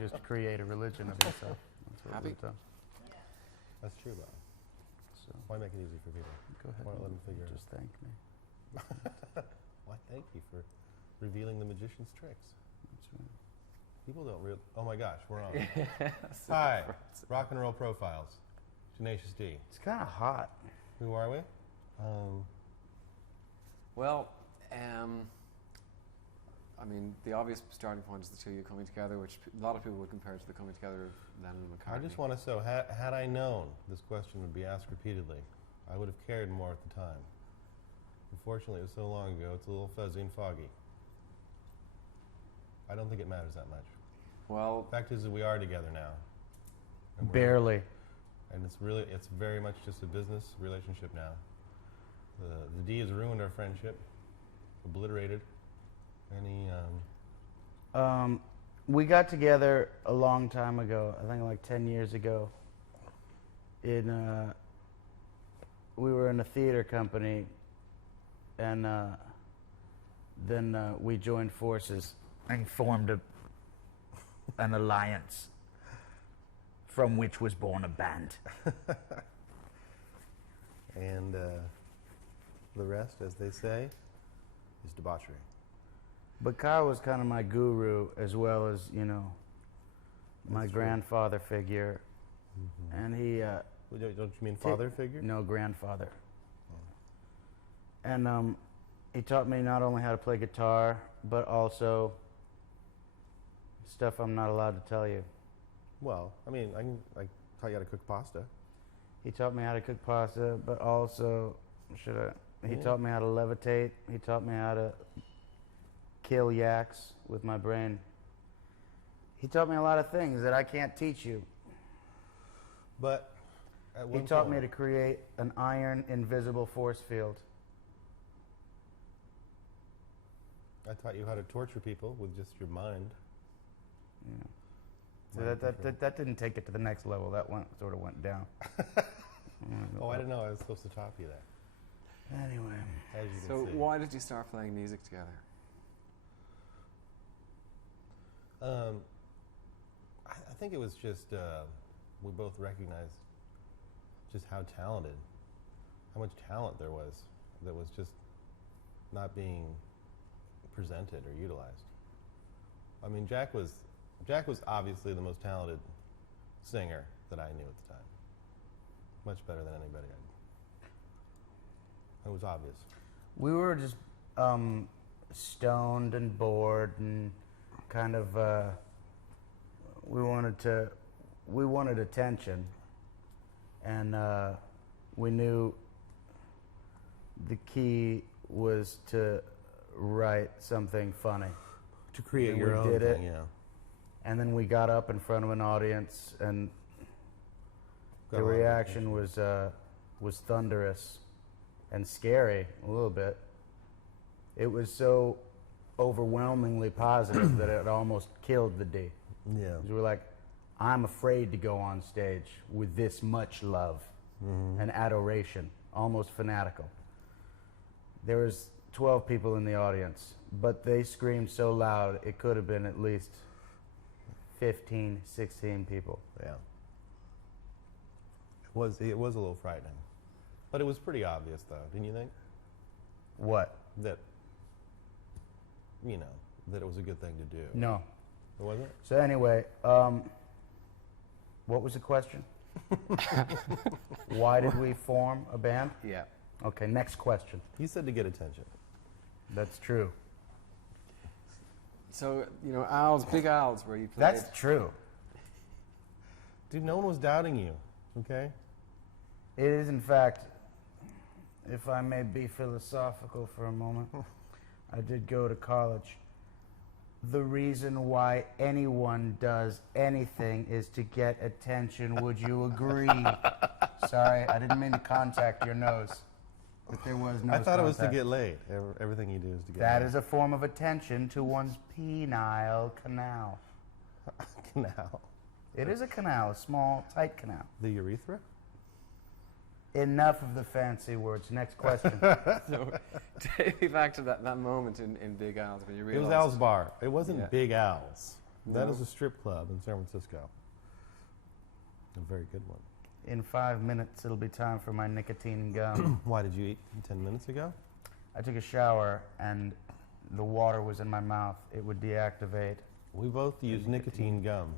just create a religion of yourself. That's what we've done. That's true, though. So Why make it easy for people? go ahead. Why not let them figure it Just thank me. Why, thank you for revealing the magician's tricks. That's right. People don't real. Oh my gosh, we're on. Hi, Rock and Roll Profiles. Tenacious D. It's kind of hot. Who are we? Well, I mean, the obvious starting point is the two of you coming together, which a lot of people would compare to the coming together of Lennon and McCartney. I just want to say, had I known this question would be asked repeatedly, I would have cared more at the time. Unfortunately, it was so long ago, it's a little fuzzy and foggy. I don't think it matters that much. Well, The fact is that we are together now. And Barely. And it's very much just a business relationship now. The D has ruined our friendship, obliterated any. We got together a long time ago. I think like 10 years ago. We were in a theater company, and then we joined forces and formed an alliance, from which was born a band. And the rest, as they say, is debauchery. But Kyle was kind of my guru, as well as, you know, my That's true. grandfather figure. Mm-hmm. And he... Don't you mean father figure? No, grandfather. And he taught me not only how to play guitar, but also stuff I'm not allowed to tell you. Well, I mean, I taught you how to cook pasta. He taught me how to cook pasta, but also, he taught me how to levitate. He taught me how to kill yaks with my brain. He taught me a lot of things that I can't teach you. But at He one taught point, me to create an iron invisible force field. I taught you how to torture people with just your mind. Yeah. So that didn't take it to the next level. That sort of went down. Oh, I didn't know I was supposed to top you that. Anyway. As you so can see. why did you start playing music together? I think it was just we both recognized just how much talent there was that was just not being presented or utilized. I mean, Jack was obviously the most talented singer that I knew at the time. Much better than anybody I knew. It was obvious. We were just stoned and bored and kind of we wanted attention, and we knew the key was to write something funny. To create And your we own did thing, it. yeah. And then we got up in front of an audience, and Got the a lot of reaction was thunderous and scary a little bit. It was so overwhelmingly positive that it almost killed the D. Yeah. We were like, I'm afraid to go on stage with this much love and adoration, almost fanatical. There was 12 people in the audience, but they screamed so loud it could have been at least 15, 16 people. Yeah. It was a little frightening. But it was pretty obvious, though, didn't you think? What? That, that it was a good thing to do. No. It wasn't? So anyway, what was the question? Why did we form a band? Yeah. Okay, next question. You said to get attention. That's true. So, Owls, Big Owls, where you played. That's true. Dude, no one was doubting you, okay? It is, in fact, if I may be philosophical for a moment, I did go to college. The reason why anyone does anything is to get attention. Would you agree? Sorry, I didn't mean to contact your nose. But there was no I thought it was to contact. get laid. Everything you do is to get That laid. is a form of attention to one's penile canal. Canal. It is a canal, a small, tight canal. The urethra? Enough of the fancy words. Next question. So, take me back to that moment in Big Owls when you It realized. was Al's Bar. It wasn't Yeah. Big Al's. That No. is a strip club in San Francisco. A very good one. In 5 minutes, it'll be time for my nicotine gum. Why did you eat 10 minutes ago? I took a shower and the water was in my mouth. It would deactivate. We both use nicotine gum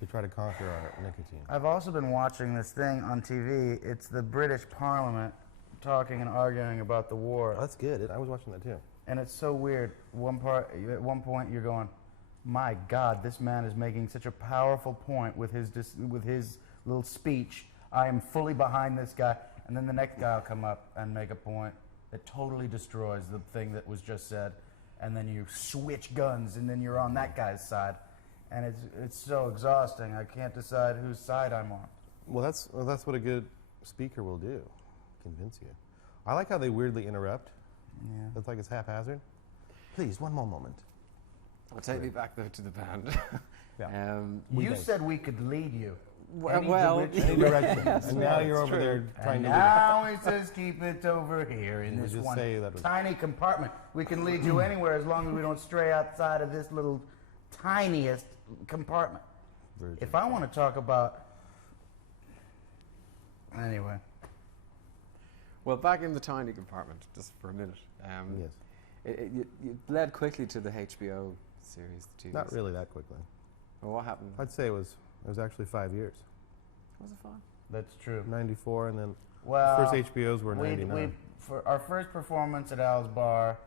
to try to conquer our nicotine. I've also been watching this thing on TV. It's the British Parliament talking and arguing about the war. Oh, that's good. I was watching that too. And it's so weird. At one point, you're going, "My God, this man is making such a powerful point with his little speech. I am fully behind this guy." And then the next guy will come up and make a point that totally destroys the thing that was just said. And then you switch guns, and then you're on that guy's side. And it's so exhausting. I can't decide whose side I'm on. Well, that's what a good speaker will do. Convince you. I like how they weirdly interrupt. Yeah. It's like it's haphazard. Please, one more moment. I'll take me back though to the band. Yeah. You said we could lead you. Well, Any direction. And now you're over there trying And to now he says, "Keep it over here in You this just one say that was- tiny compartment. We can lead you anywhere as long as we don't stray outside of this little tiniest compartment." Virgin. If I want to talk about, anyway, well, back in the tiny compartment, just for a minute. Yes. You led quickly to the HBO series, the TV. Not really that quickly. Well, what happened? I'd say it was actually 5 years. Was it fun? that's true. 94, and then Well, first HBOs were 99. For our first performance at Al's Bar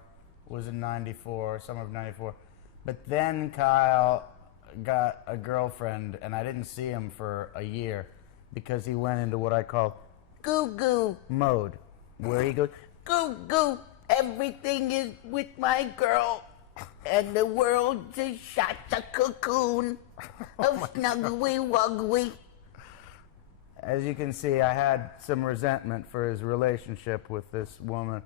was in '94, summer of '94. But then Kyle got a girlfriend, and I didn't see him for a year because he went into what I call goo goo mode, where he goes goo goo. Everything is with my girl, and the world just shot a cocoon of snuggly wuggly. As you can see, I had some resentment for his relationship with this woman.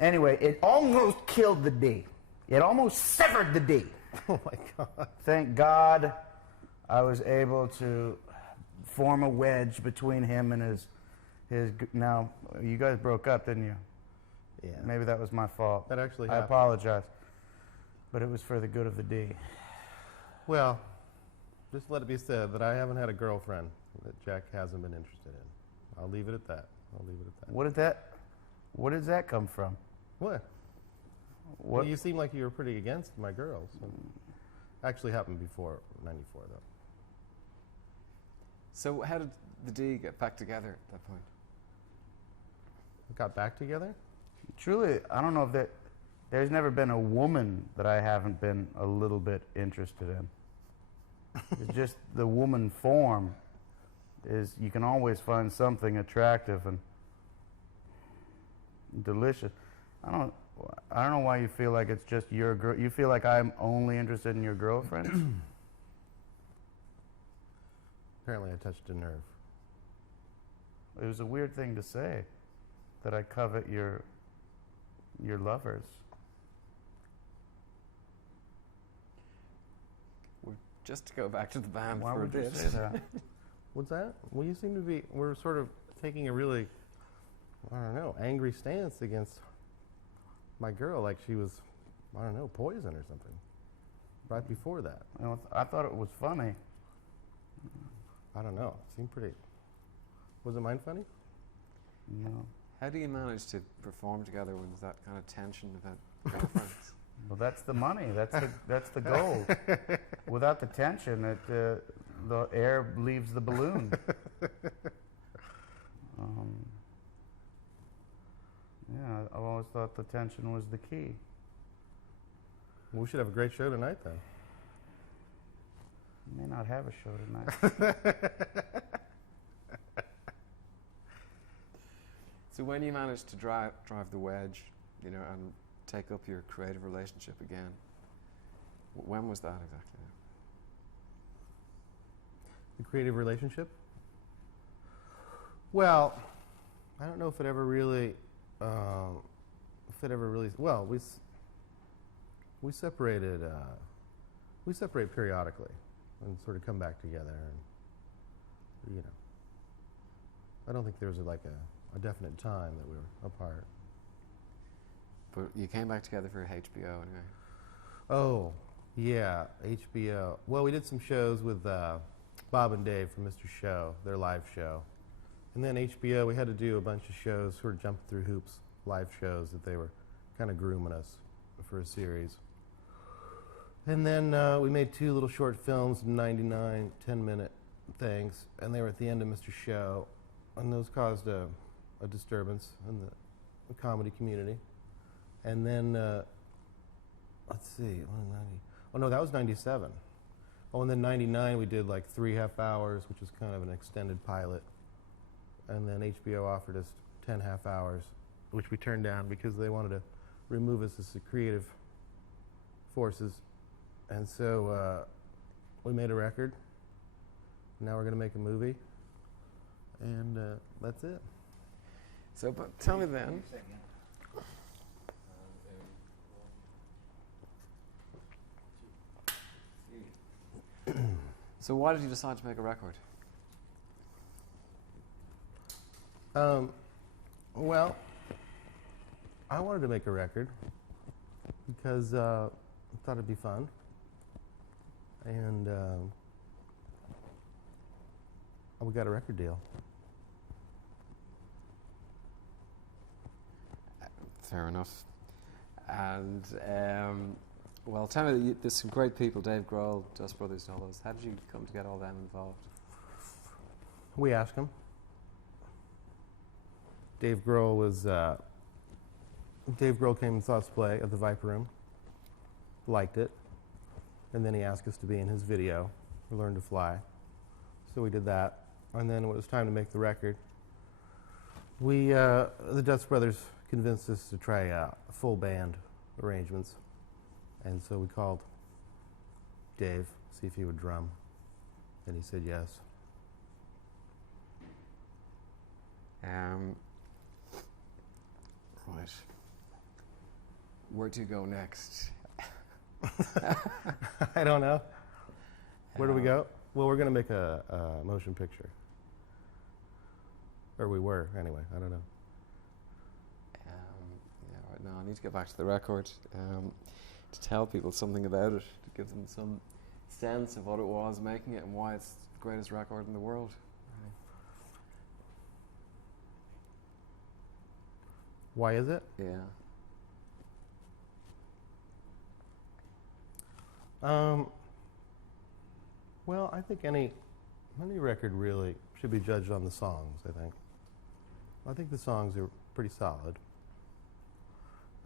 Anyway, it almost killed the D. It almost severed the D. Oh my God. Thank God I was able to form a wedge between him and his. Now, you guys broke up, didn't you? Yeah. Maybe that was my fault. That actually I happened. apologize. But it was for the good of the D. Well, just let it be said that I haven't had a girlfriend that Jack hasn't been interested in. I'll leave it at that. What does that come from? What? What? Well, you seem like you were pretty against my girls. So. Actually happened before 94, though. So how did the D get back together at that point? Got back together? Truly, I don't know if there's never been a woman that I haven't been a little bit interested in. It's just the woman form is you can always find something attractive and delicious. I don't know why you feel like it's just your girl. You feel like I'm only interested in your girlfriend? Apparently I touched a nerve. It was a weird thing to say, that I covet your lovers. Just to go back to the band Why for a would you bit. say that? What's that? Well, you seem to be, we're sort of taking a really, I don't know, angry stance against my girl, like she was, I don't know, poison or something. Right before that. You know, I thought it was funny. I don't know. It seemed pretty, wasn't mine funny? No. How do you manage to perform together when there's that kind of tension about girlfriends? Well, that's the money. That's the goal. Without the tension, the air leaves the balloon. Yeah, I've always thought the tension was the key. We should have a great show tonight, then. We may not have a show tonight. So when you managed to drive the wedge, and take up your creative relationship again, when was that exactly? The creative relationship? Well, I don't know if it ever really, well, we separated, we separate periodically and sort of come back together, and, I don't think there was a definite time that we were apart. But you came back together for HBO anyway. Oh, Yeah, HBO. Well, we did some shows with Bob and Dave from Mr. Show, their live show. And then HBO, we had to do a bunch of shows, sort of jumping through hoops, live shows that they were kind of grooming us for a series. And then we made 2 little short films, 99, 10-minute things, and they were at the end of Mr. Show, and those caused a disturbance in the comedy community. And then, let's see, oh no, that was 97. Oh, and then 99 we did like 3 half hours, which is kind of an extended pilot. And then HBO offered us 10 half hours, which we turned down because they wanted to remove us as the creative forces. And so we made a record. Now we're going to make a movie. And that's it. So, but tell me then. So why did you decide to make a record? Well, I wanted to make a record because I thought it'd be fun. And we got a record deal. Fair enough. And, well, tell me, there's some great people, Dave Grohl, Dust Brothers, and all those. How did you come to get all them involved? We asked him. Dave Grohl came and saw us play at the Viper Room, liked it, and then he asked us to be in his video, Learn to Fly. So we did that, and then when it was time to make the record, the Dust Brothers convinced us to try full band arrangements, and so we called Dave, see if he would drum, and he said yes. Right. Where do you go next? I don't know. Where do we go? Well, we're going to make a motion picture. Or we were, anyway. I don't know. Yeah, right now I need to get back to the record to tell people something about it, to give them some sense of what it was making it and why it's the greatest record in the world. Why is it? Yeah. Well, I think any record really should be judged on the songs, I think the songs are pretty solid.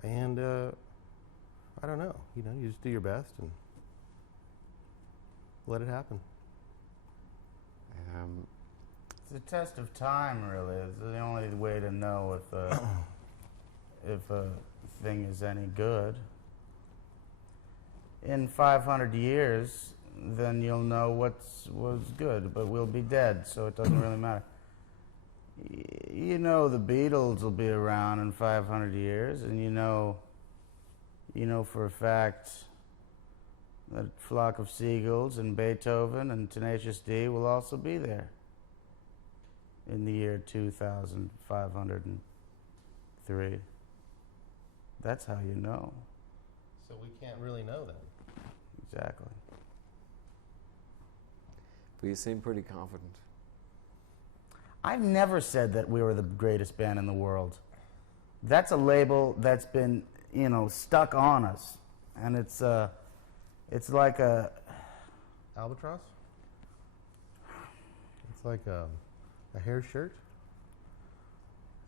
And, I don't know, you just do your best and let it happen. It's a test of time, really. It's the only way to know if a thing is any good. In 500 years, then you'll know was good, but we'll be dead, so it doesn't really matter. You know the Beatles will be around in 500 years, and you know for a fact that Flock of Seagulls and Beethoven and Tenacious D will also be there in the year 2503. That's how you know. So we can't really know that. Exactly. But you seem pretty confident. I've never said that we were the greatest band in the world. That's a label that's been, stuck on us, and it's like a Albatross? It's like a hair shirt.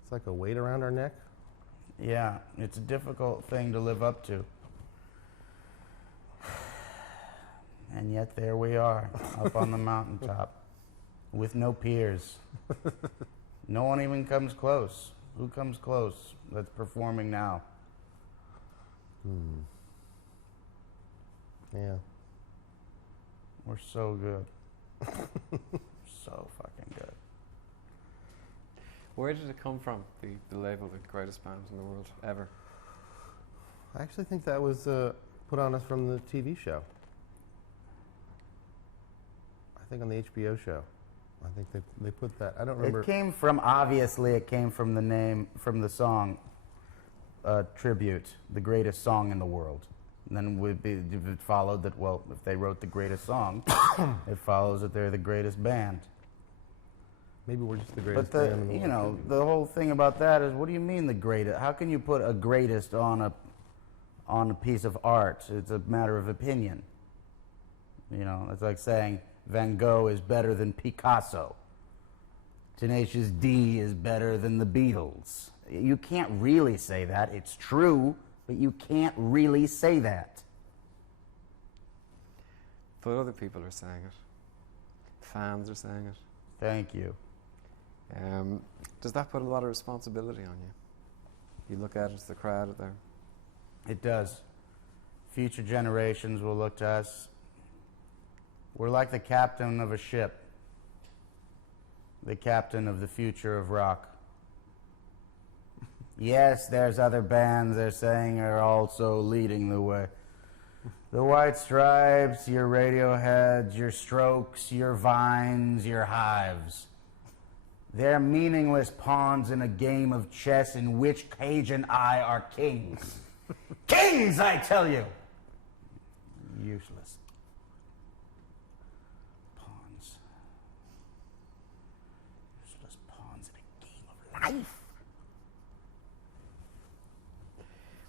It's like a weight around our neck. Yeah, it's a difficult thing to live up to. And yet there we are, up on the mountaintop, with no peers. No one even comes close. Who comes close that's performing now? Yeah. We're so good. So fucking good. Where did it come from, the label, the greatest band in the world ever? I actually think that was put on us from the TV show. I think on the HBO show. I think they put that. I don't remember. It came from the name, from the song Tribute, the greatest song in the world. And then it followed that, well, if they wrote the greatest song, it follows that they're the greatest band. Maybe we're just the greatest But band in the world. the whole thing about that is, what do you mean the greatest? How can you put a greatest on a piece of art? It's a matter of opinion. It's like saying Van Gogh is better than Picasso. Tenacious D is better than the Beatles. You can't really say that. It's true, but you can't really say that. But other people are saying it. Fans are saying it. Thank you. Does that put a lot of responsibility on you? You look at it as the crowd there. It does. Future generations will look to us. We're like the captain of a ship, the captain of the future of rock. Yes, there's other bands they're saying are also leading the way. The White Stripes, your Radioheads, your Strokes, your Vines, your Hives. They're meaningless pawns in a game of chess in which Cage and I are kings. Kings, I tell you! Useless. Pawns. Useless pawns in a game of life.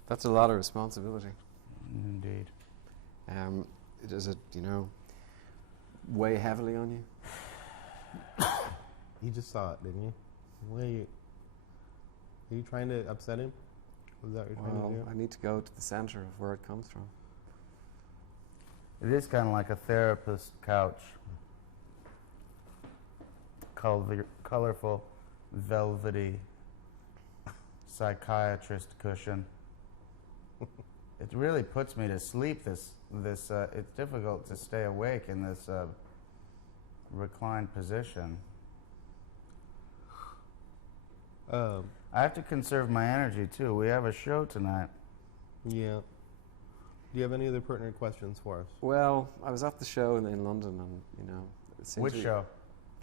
That's a lot of responsibility. Indeed. Does it, weigh heavily on you? You just saw it, didn't you? Are you trying to upset him? Was that what you're trying to do? I need to go to the center of where it comes from. It is kind of like a therapist couch. Colorful, velvety psychiatrist cushion. It really puts me to sleep. It's difficult to stay awake in this reclined position. I have to conserve my energy too. We have a show tonight. Yeah. Do you have any other pertinent questions for us? Well, I was at the show in London, and Which show?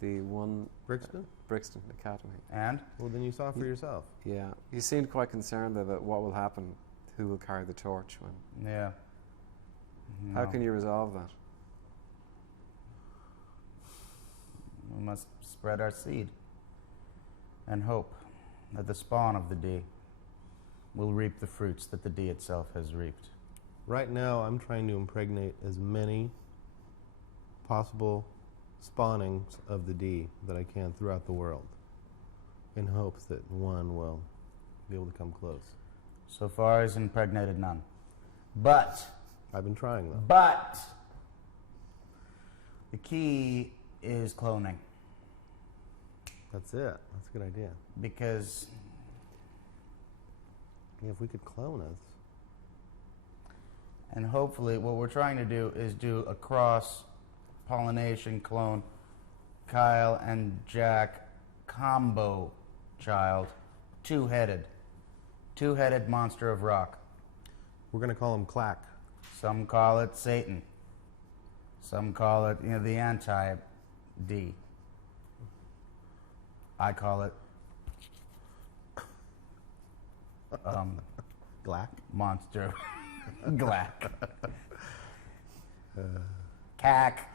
The one Brixton? Brixton Academy. And? Well, then you saw for yourself. Yeah, you seemed quite concerned about what will happen, who will carry the torch when. Yeah. How No. can you resolve that? We must spread our seed and hope that the spawn of the D will reap the fruits that the D itself has reaped. Right now, I'm trying to impregnate as many possible spawnings of the D that I can throughout the world in hopes that one will be able to come close. So far, he's impregnated none. But I've been trying, though. But the key is cloning, That's it. That's a good idea. because Yeah, if we could clone us. and hopefully what we're trying to do is do a cross pollination clone Kyle and Jack combo child, two-headed monster of rock. We're going to call him Clack. Some call it Satan. Some call it, the anti-D. I call it Glack? monster glack. Cack.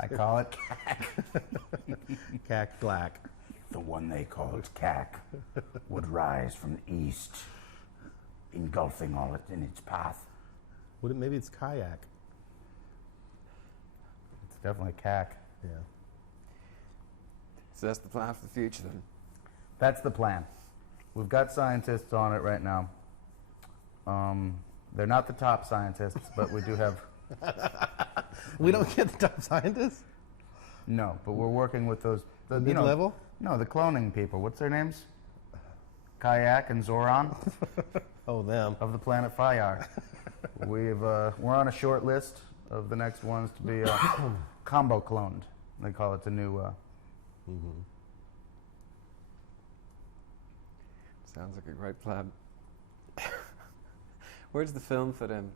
I call it cack. Cack Glack. The one they called cack would rise from the east, engulfing all it in its path. Maybe it's Kayak. It's definitely cack. Yeah. So that's the plan for the future then. That's the plan. We've got scientists on it right now. They're not the top scientists, but we do have... We don't get the top scientists? No, but we're working with those... The Mid-level? No, the cloning people. What's their names? Kayak and Zoran Oh, them. of the planet Fayar. We're on a short list of the next ones to be combo cloned. They call it the new... Sounds like a great plan. Where does the film fit in?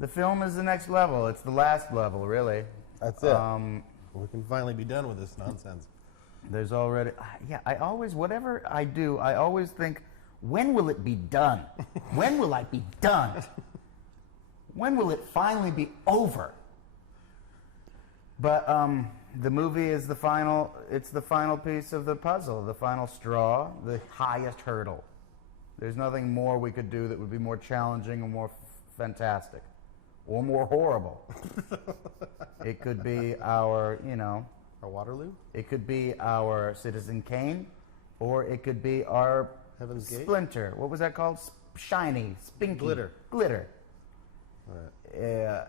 The film is the next level. It's the last level, really. That's it. We can finally be done with this nonsense. There's already... Yeah, whatever I do, I always think, When will it be done? When will I be done? When will it finally be over? But the movie is it's the final piece of the puzzle, the final straw, the highest hurdle. There's nothing more we could do that would be more challenging or more fantastic or more horrible. It could be our, Our Waterloo? it could be our Citizen Kane, or it could be our Heaven's Gate? Splinter. What was that called? Shiny, spinky. Glitter. Glitter. All right.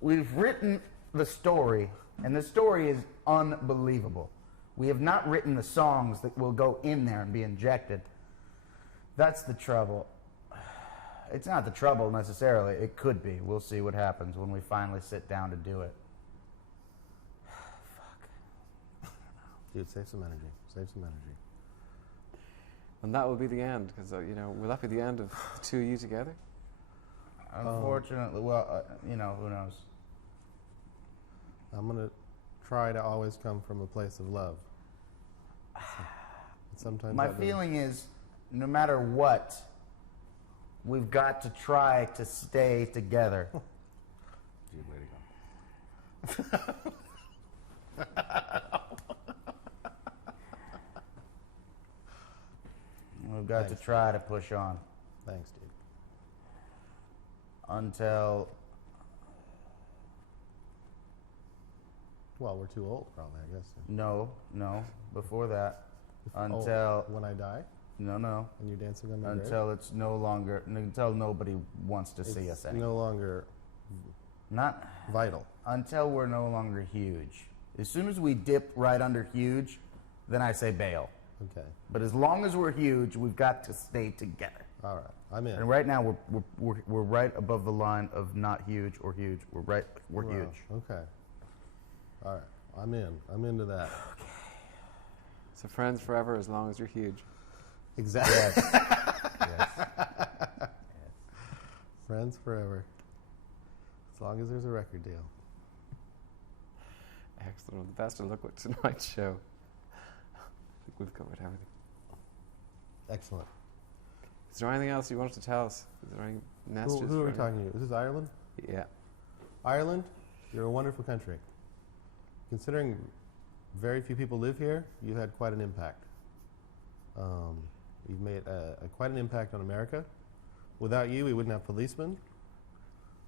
We've written the story, and the story is unbelievable. We have not written the songs that will go in there and be injected. That's the trouble. It's not the trouble necessarily. It could be. We'll see what happens when we finally sit down to do it. Fuck. Dude, save some energy. Save some energy. And that will be the end, because will that be the end of the two of you together? Unfortunately, who knows? I'm going to try to always come from a place of love. Sometimes My feeling is, no matter what, we've got to try to stay together. Dude, way to go. We've got to try to push on Thanks, dude. until Well, we're too old, probably, I guess. no, before that, until when I die no, and you're dancing on my grave? until it's no longer, until nobody wants to see us It's anymore. no longer Not vital. until we're no longer huge. As soon as we dip right under huge, then I say bail. Okay. But as long as we're huge, we've got to stay together. All right. I'm in. And right now we're right above the line of not huge or huge. We're Wow, huge. Okay. All right. I'm in. I'm into that. So friends forever as long as you're huge. Exactly. Yes. Friends forever. As long as there's a record deal. Excellent. The best of luck with tonight's show. I think we've covered everything. Excellent. Is there anything else you wanted to tell us? Is there any messages? Who are we for talking to? Is this Ireland? anyone? Yeah. Ireland, you're a wonderful country. Considering very few people live here, you had quite an impact. You've made quite an impact on America. Without you, we wouldn't have policemen,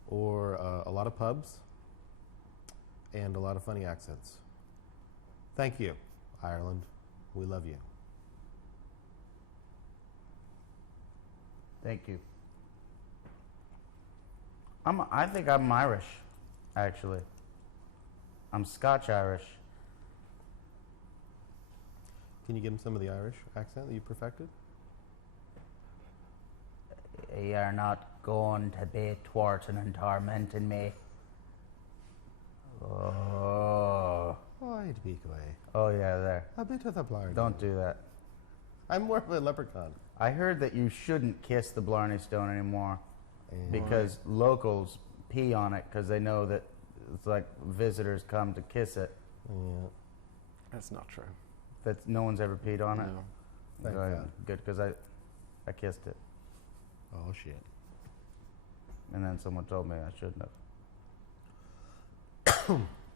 or a lot of pubs, and a lot of funny accents. Thank you, Ireland. We love you. Thank you. I think I'm Irish, actually. I'm Scotch-Irish. Can you give him some of the Irish accent that you perfected? You're not going to be thwarting and tormenting me. Oh. I'd be away. Oh, yeah, there. A bit of the blarney. Don't do that. I'm more of a leprechaun. I heard that you shouldn't kiss the Blarney Stone anymore And because locals pee on it because they know that it's like visitors come to kiss it. Yeah. That's not true. That no one's ever peed on it. No. Thank Go ahead. God. Good, because I kissed it, Oh shit. and then someone told me I shouldn't have.